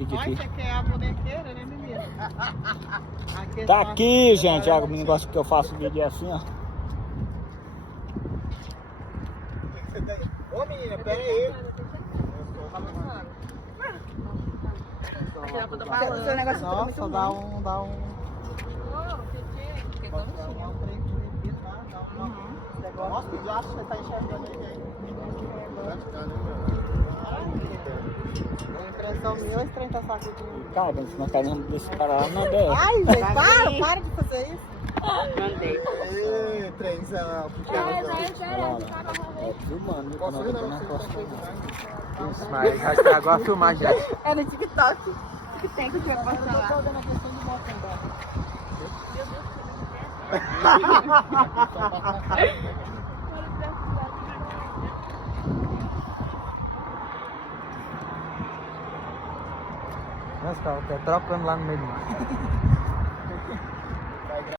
Olha, você quer a bonequeira, né, menina? Tá aqui, gente, ó, o negócio que eu faço vídeo é assim, ó. Ô menina, pera aí. Seu negócio nossa, dá um... Dá um Nossa, eu acho que você tá enxergando aí. A impressão minha, esse trem tá sacudindo. Calma, se nós queremos desse cara lá na BR. Ai, gente, para de fazer isso. Mandei. Ei, trenzão. É filmando, Posso não ir, tô não? na costa. Isso, mas já estragou a filmagem. É no TikTok. Que tem que eu tiver postado lá. Tô vendo a questão de moto andar. Nossa, tá trocando lá no meio do mar.